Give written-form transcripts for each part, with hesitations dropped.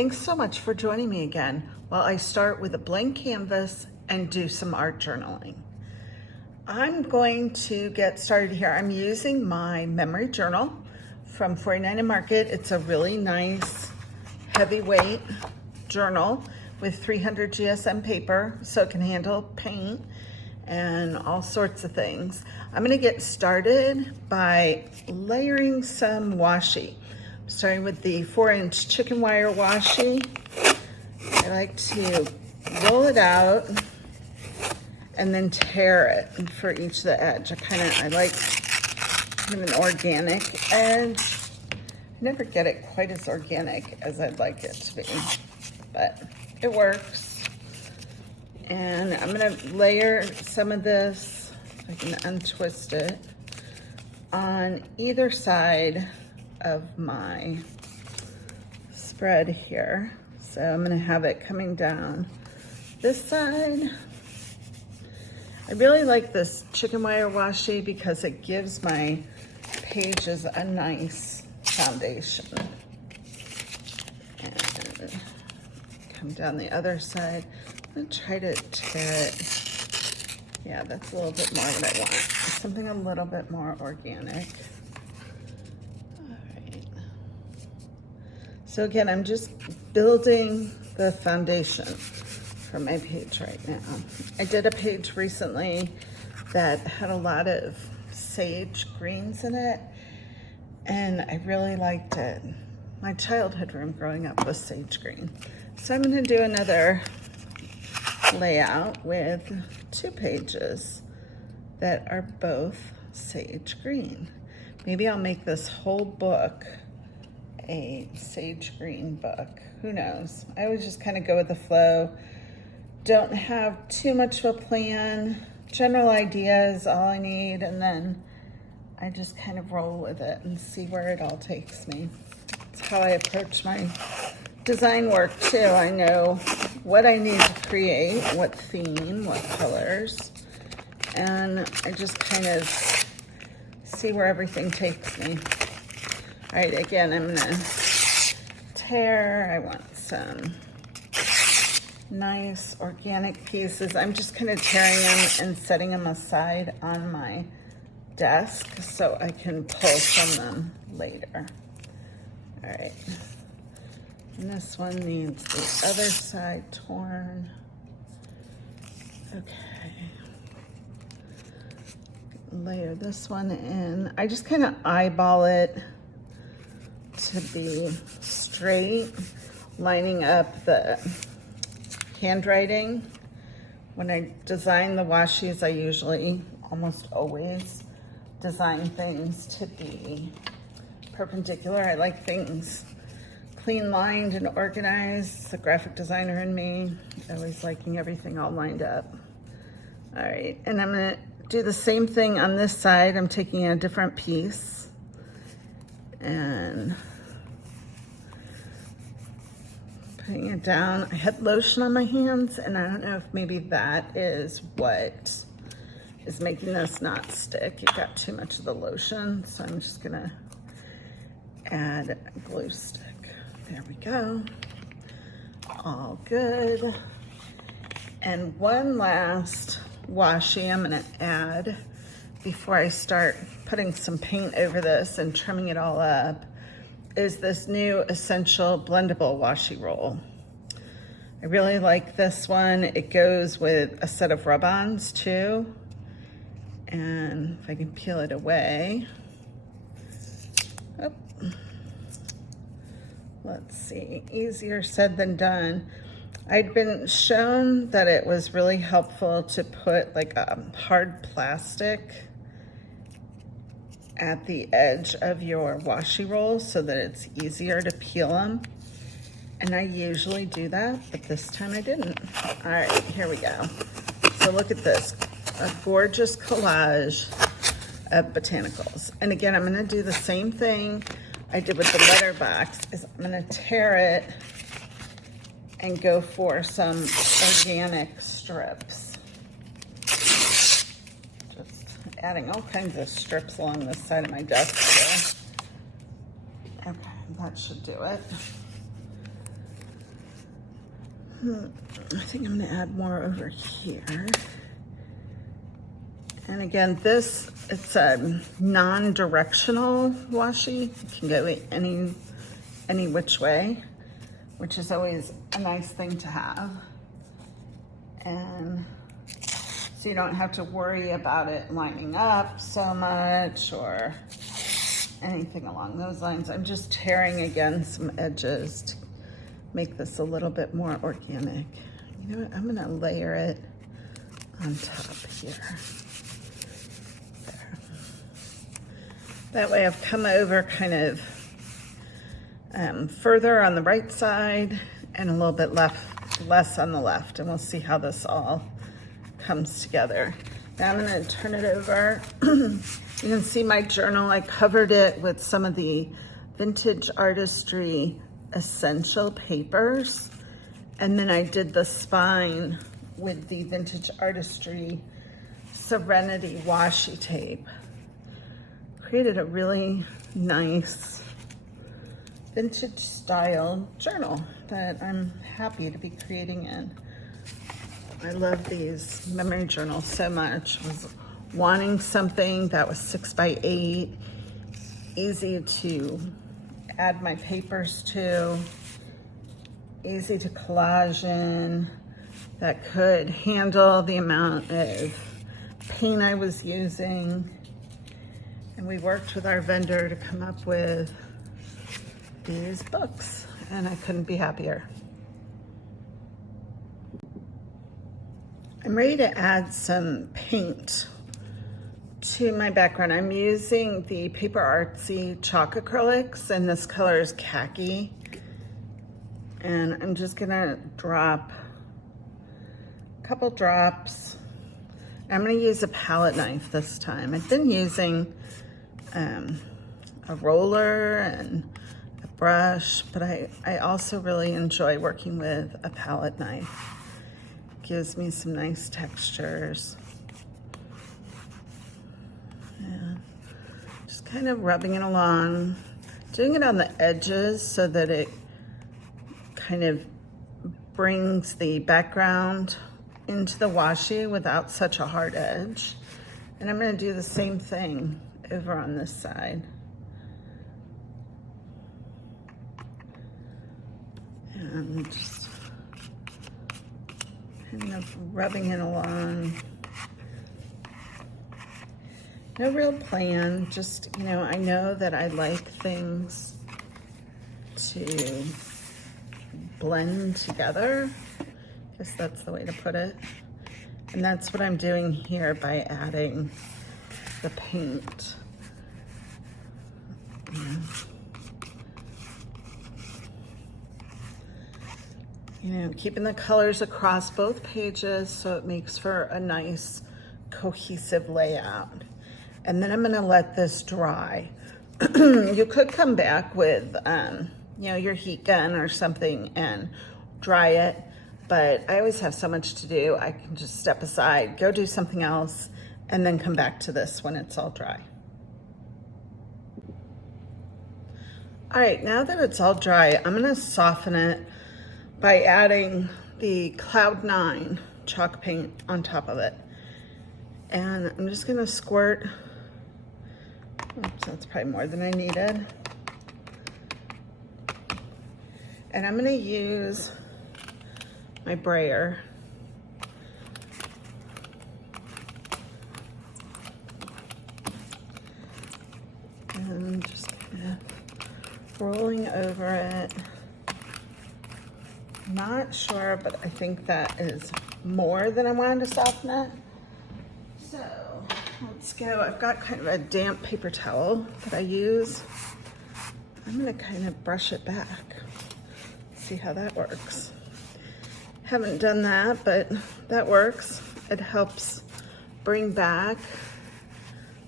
Thanks so much for joining me again while I start with a blank canvas and do some art journaling. I'm going to get started here. I'm using my memory journal from 49 Market. It's a really nice heavyweight journal with 300 GSM paper, so it can handle paint and all sorts of things. I'm gonna get started by layering some washi. Starting with the 4-inch chicken wire washi. I like to roll it out and then tear it for each of the edge. I like kind of an organic edge. I never get it quite as organic as I'd like it to be, but it works. And I'm gonna layer some of this, I can untwist it, on either side of my spread here. So I'm gonna have it coming down this side. I really like this chicken wire washi because it gives my pages a nice foundation. And come down the other side. I'm gonna try to tear it. Yeah, that's a little bit more what I want. Something a little bit more organic. So again, I'm just building the foundation for my page right now. I did a page recently that had a lot of sage greens in it, and I really liked it. My childhood room growing up was sage green. So I'm gonna do another layout with 2 pages that are both sage green. Maybe I'll make this whole book a sage green book. Who knows? I always just kind of go with the flow. Don't have too much of a plan. General idea is all I need, and then I just kind of roll with it and see where it all takes me. That's how I approach my design work too. I know what I need to create, what theme, what colors, and I just kind of see where everything takes me. All right, again, I'm gonna tear. I want some nice organic pieces. I'm just kind of tearing them and setting them aside on my desk so I can pull from them later. All right, and this one needs the other side torn. Okay. Layer this one in. I just kind of eyeball it to be straight, lining up the handwriting. When I design the washis, I usually almost always design things to be perpendicular. I like things clean lined and organized. It's the graphic designer in me, always liking everything all lined up. All right, and I'm gonna do the same thing on this side. I'm taking a different piece and putting it down. I had lotion on my hands, and I don't know if maybe that is what is making this not stick. It got too much of the lotion, so I'm just gonna add a glue stick. There we go. All good. And one last washi I'm gonna add before I start putting some paint over this and trimming it all up is this new Essential Blendable washi roll. I really like this one. It goes with a set of rub-ons too. And if I can peel it away. Oh. Let's see, easier said than done. I'd been shown that it was really helpful to put like a hard plastic at the edge of your washi rolls so that it's easier to peel them. And I usually do that, but this time I didn't. All right, here we go. So look at this, a gorgeous collage of botanicals. And again, I'm gonna do the same thing I did with the letterbox, is I'm gonna tear it and go for some organic strips. Just adding all kinds of strips along this side of my desk here. Okay, that should do it. I think I'm gonna add more over here. And again, it's a non-directional washi. You can go any which way, which is always a nice thing to have. And so you don't have to worry about it lining up so much or anything along those lines. I'm just tearing again some edges to make this a little bit more organic. You know what, I'm gonna layer it on top here. There. That way I've come over kind of further on the right side and a little bit less on the left, and we'll see how this all comes together. Now I'm gonna turn it over. You can see my journal, I covered it with some of the vintage Artistry essential papers, and then I did the spine with the vintage Artistry Serenity washi tape. Created a really nice vintage style journal that I'm happy to be creating in. I love these memory journals so much. I was wanting something that was 6x8, easy to add my papers to, easy to collage in, that could handle the amount of paint I was using. And we worked with our vendor to come up with these books, and I couldn't be happier. I'm ready to add some paint to my background. I'm using the Paper Artsy chalk acrylics, and this color is Khaki. And I'm just gonna drop a couple drops. I'm gonna use a palette knife this time. I've been using a roller and a brush, but I also really enjoy working with a palette knife. It gives me some nice textures. Yeah. Just kind of rubbing it along, doing it on the edges so that it kind of brings the background into the washi without such a hard edge. And I'm going to do the same thing over on this side. And just kind of rubbing it along. No real plan, just, you know, I know that I like things to blend together. I guess that's the way to put it. And that's what I'm doing here by adding the paint. Yeah. You know, keeping the colors across both pages so it makes for a nice cohesive layout. And then I'm gonna let this dry. You could come back with, you know, your heat gun or something and dry it, but I always have so much to do. I can just step aside, go do something else, and then come back to this when it's all dry. All right, now that it's all dry, I'm gonna soften it by adding the Cloud 9 chalk paint on top of it. And I'm just gonna squirt, oops, that's probably more than I needed. And I'm gonna use my brayer. And just kind of rolling over it. Not sure, but I think that is more than I wanted to soften it. So let's go. I've got kind of a damp paper towel that I use. I'm gonna kind of brush it back. See how that works. Haven't done that, but that works. It helps bring back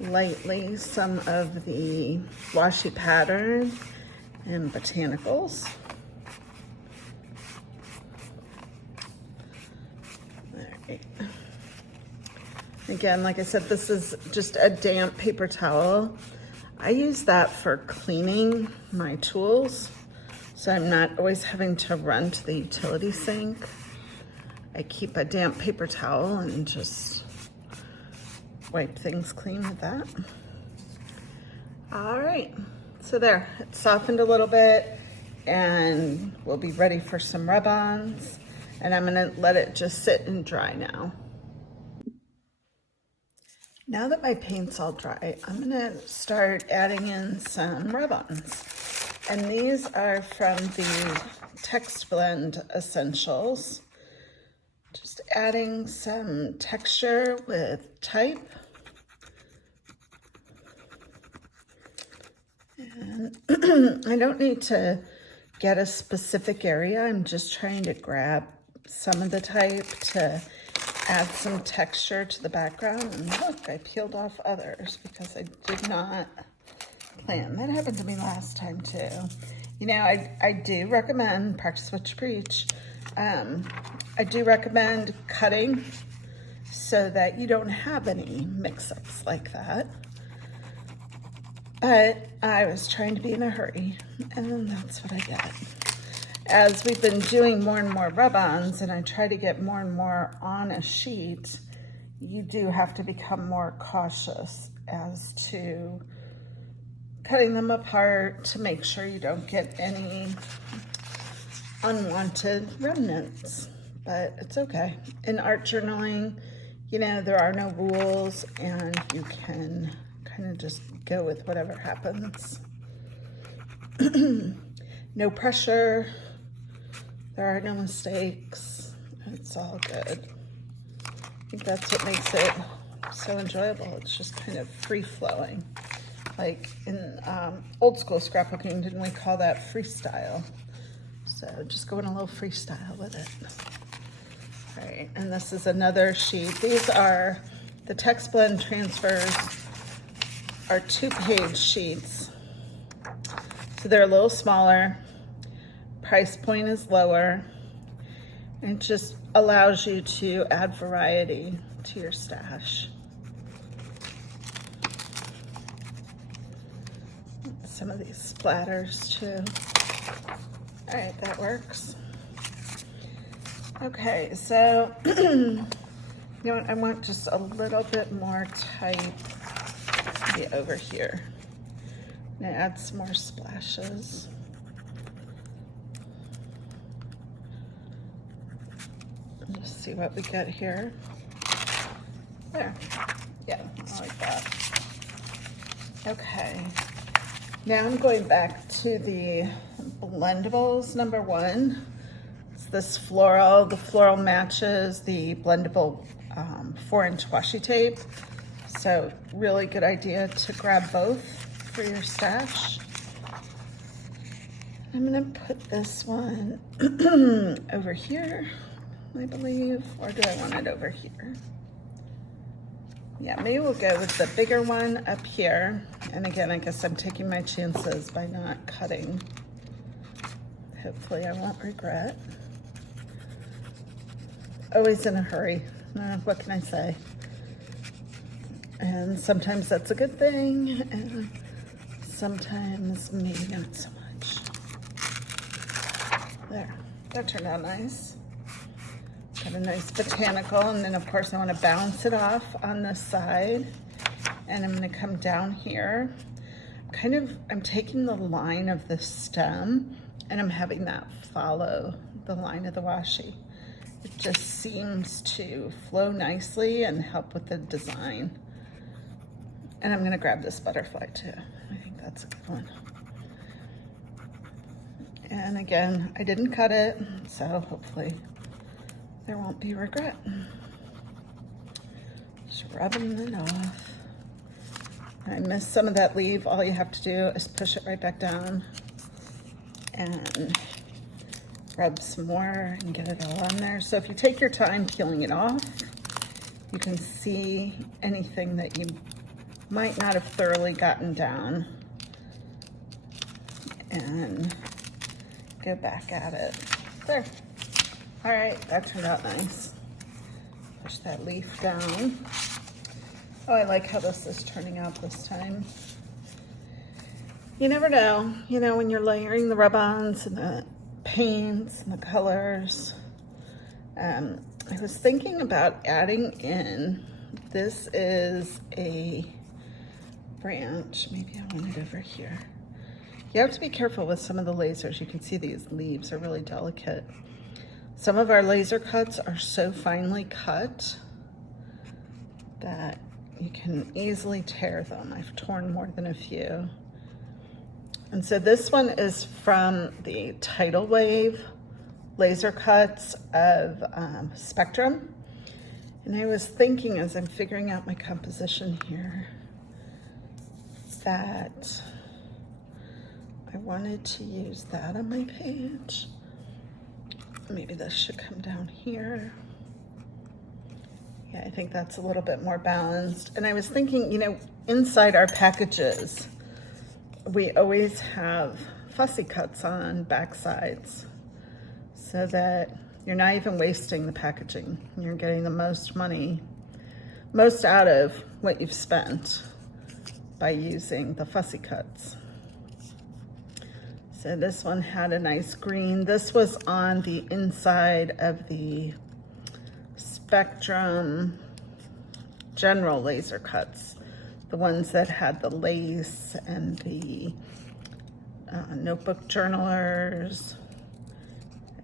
lightly some of the washi pattern and botanicals. Right. Again, like I said, this is just a damp paper towel. I use that for cleaning my tools so I'm not always having to run to the utility sink. I keep a damp paper towel and just wipe things clean with that. All right, so there, it softened a little bit and we'll be ready for some rub-ons, and I'm gonna let it just sit and dry now. Now that my paint's all dry, I'm gonna start adding in some rub-ons. And these are from the Text Blend Essentials. Just adding some texture with type. And I don't need to get a specific area. I'm just trying to grab some of the type to add some texture to the background. And look, I peeled off others because I did not plan. That happened to me last time too. You know, I do recommend, practice what you preach. I do recommend cutting so that you don't have any mix-ups like that. But I was trying to be in a hurry, and that's what I get. As we've been doing more and more rub-ons, and I try to get more and more on a sheet, you do have to become more cautious as to cutting them apart to make sure you don't get any unwanted remnants, but it's okay. In art journaling, you know, there are no rules and you can kind of just go with whatever happens. No pressure. There are no mistakes. It's all good. I think that's what makes it so enjoyable. It's just kind of free-flowing. Like in old school scrapbooking, didn't we call that freestyle? So just going a little freestyle with it. All right, and this is another sheet. These are the Text Blend transfers are 2-page sheets. So they're a little smaller. Price point is lower. It just allows you to add variety to your stash. Some of these splatters too. All right, that works. Okay, so you know what? I want just a little bit more type maybe over here. I'm gonna add some more splashes. And just see what we get here. There. Yeah, I like that. Okay. Now I'm going back to the Blendables #1. It's this floral. The floral matches the Blendable 4-inch washi tape. So really good idea to grab both for your stash. I'm gonna put this one over here, I believe, or do I want it over here? Yeah, maybe we'll go with the bigger one up here. And again, I guess I'm taking my chances by not cutting. Hopefully I won't regret. Always in a hurry. What can I say? And sometimes that's a good thing, and sometimes maybe not so much. There, that turned out nice. Got a nice botanical, and then of course I want to balance it off on this side. And I'm going to come down here. I'm taking the line of the stem and I'm having that follow the line of the washi. It just seems to flow nicely and help with the design. And I'm going to grab this butterfly too. I think that's a good one. And again, I didn't cut it, so hopefully there won't be regret. Just rubbing it off. I missed some of that leaf. All you have to do is push it right back down and rub some more and get it all on there. So if you take your time peeling it off, you can see anything that you might not have thoroughly gotten down and go back at it. There. All right, that turned out nice. Push that leaf down. Oh, I like how this is turning out this time. You never know, when you're layering the rub-ons and the paints and the colors. I was thinking about adding in, this is a branch, maybe I want it over here. You have to be careful with some of the lasers. You can see these leaves are really delicate. Some of our laser cuts are so finely cut that you can easily tear them. I've torn more than a few. And so this one is from the Tidal Wave laser cuts of Spectrum. And I was thinking as I'm figuring out my composition here that I wanted to use that on my page. Maybe this should come down here. Yeah, I think that's a little bit more balanced. And I was thinking, inside our packages, we always have fussy cuts on back sides so that you're not even wasting the packaging. You're getting the most out of what you've spent by using the fussy cuts. So this one had a nice green. This was on the inside of the Spectrum general laser cuts, the ones that had the lace and the notebook journalers,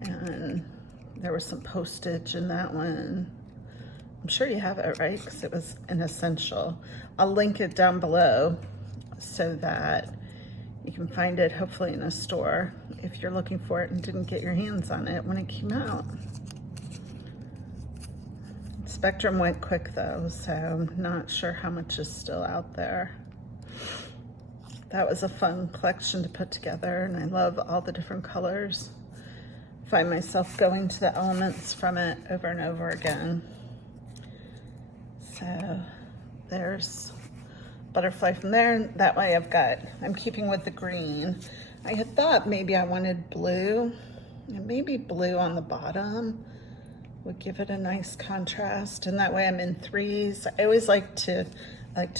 and there was some postage in that one. I'm sure you have it, right? Because it was an essential. I'll link it down below so that you can find it hopefully in a store if you're looking for it and didn't get your hands on it when it came out. Spectrum went quick though, so I'm not sure how much is still out there. That was a fun collection to put together, and I love all the different colors. Find myself going to the elements from it over and over again. So there's butterfly from there. That way I'm keeping with the green. I had thought maybe I wanted blue, and maybe blue on the bottom would give it a nice contrast, and that way I'm in threes. I always like to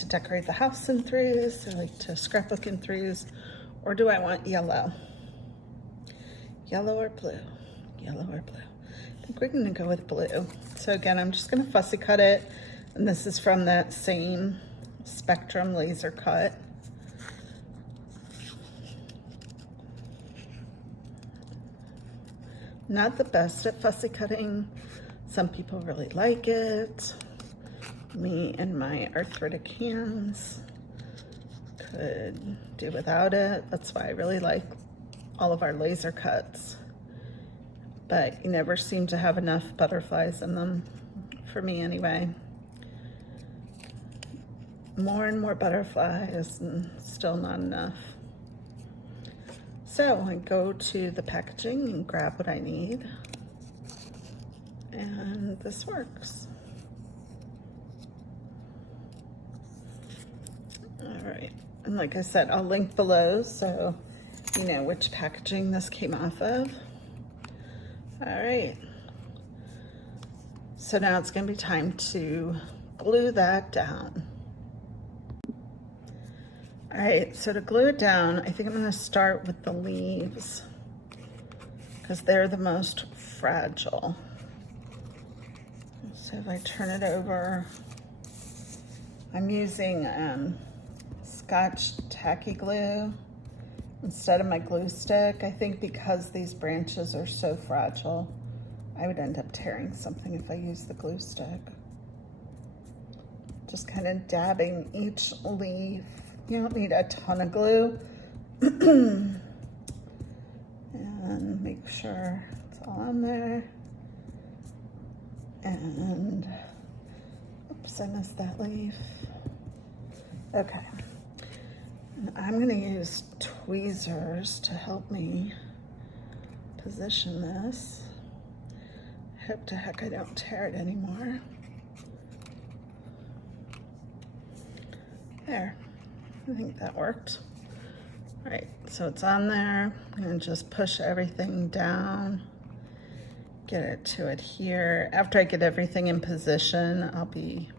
decorate the house in threes. I like to scrapbook in threes. Or do I want yellow? Yellow or blue? Yellow or blue? I think we're gonna go with blue. So again, I'm just gonna fussy cut it, and this is from that same Spectrum laser cut. Not the best at fussy cutting. Some people really like it. Me and my arthritic hands could do without it. That's why I really like all of our laser cuts. But you never seem to have enough butterflies in them, for me anyway. More and more butterflies and still not enough. So I go to the packaging and grab what I need, and this works. All right, and like I said, I'll link below so you know which packaging this came off of. All right, so now it's gonna be time to glue that down. All right, so to glue it down, I think I'm gonna start with the leaves because they're the most fragile. So if I turn it over, I'm using Scotch Tacky glue instead of my glue stick. I think because these branches are so fragile, I would end up tearing something if I use the glue stick. Just kind of dabbing each leaf. You don't need a ton of glue. And make sure it's all on there. And, oops, I missed that leaf. Okay. And I'm gonna use tweezers to help me position this. Hope to heck I don't tear it anymore. There. I think that worked. All right, so it's on there. I'm gonna just push everything down, get it to adhere. After I get everything in position, I'll be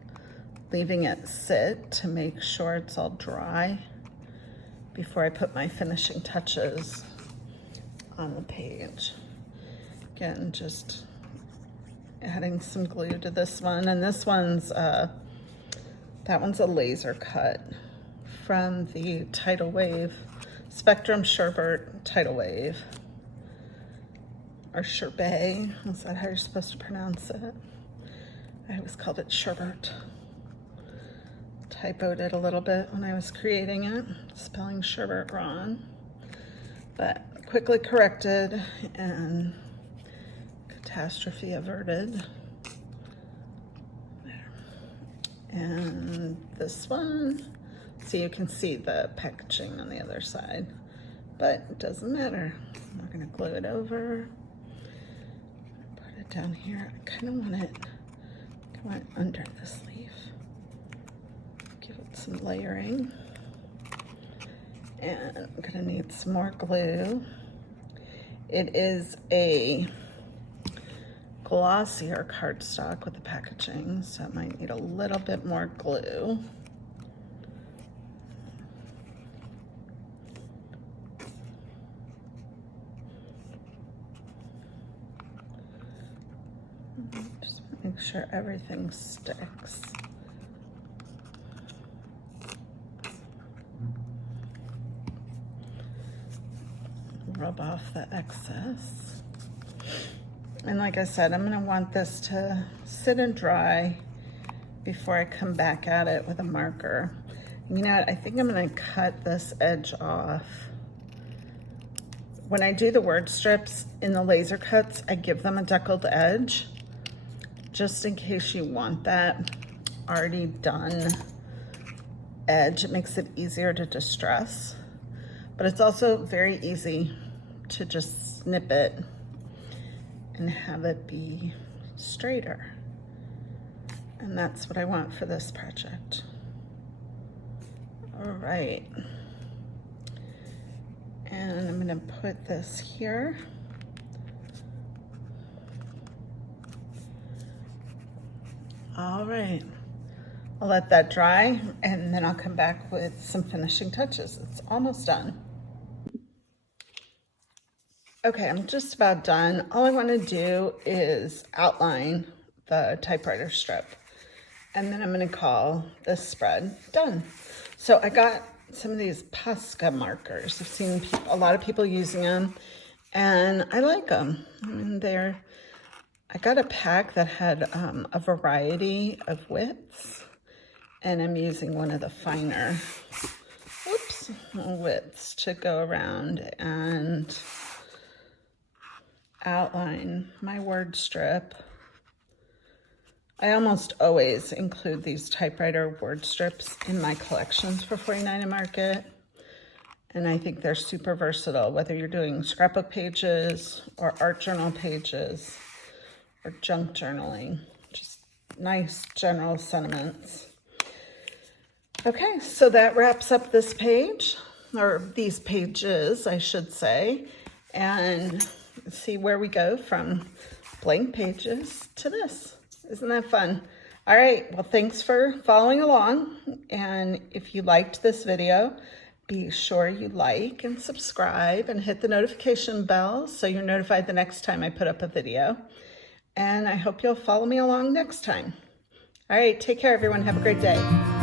leaving it sit to make sure it's all dry. before I put my finishing touches on the page. Again, just adding some glue to this one, and this one's that one's a laser cut from the Tidal Wave Spectrum Sherbet Tidal Wave, or Sherbet. Is that how you're supposed to pronounce it? I always called it Sherbet. Typoed it a little bit when I was creating it, spelling Sherbet wrong, but quickly corrected and catastrophe averted. There. And this one, so you can see the packaging on the other side, but it doesn't matter. I'm going to glue it over, put it down here. I kind of want it under this leaf. Give it some layering. And I'm going to need some more glue. It is a glossier cardstock with the packaging, so it might need a little bit more glue. Just make sure everything sticks. Rub off the excess. And like I said, I'm going to want this to sit and dry before I come back at it with a marker. You know what? I think I'm going to cut this edge off. When I do the word strips in the laser cuts, I give them a deckled edge, just in case you want that already done edge. It makes it easier to distress, but it's also very easy to just snip it and have it be straighter. And that's what I want for this project. All right. And I'm gonna put this here. All right. I'll let that dry and then I'll come back with some finishing touches. It's almost done. Okay, I'm just about done. All I want to do is outline the typewriter strip, and then I'm going to call this spread done. So I got some of these Posca markers. I've seen a lot of people using them, and I like them. I mean, I got a pack that had a variety of widths, and I'm using one of the finer widths to go around and outline my word strip. I almost always include these typewriter word strips in my collections for 49 Market, and I think they're super versatile, whether you're doing scrapbook pages or art journal pages or junk journaling. Just nice general sentiments. Okay, so that wraps up this page, or these pages, I should say, and see where we go from blank pages to this. Isn't that fun? All right, well, thanks for following along. And if you liked this video, be sure you like and subscribe and hit the notification bell so you're notified the next time I put up a video. And I hope you'll follow me along next time. All right, take care, everyone. Have a great day.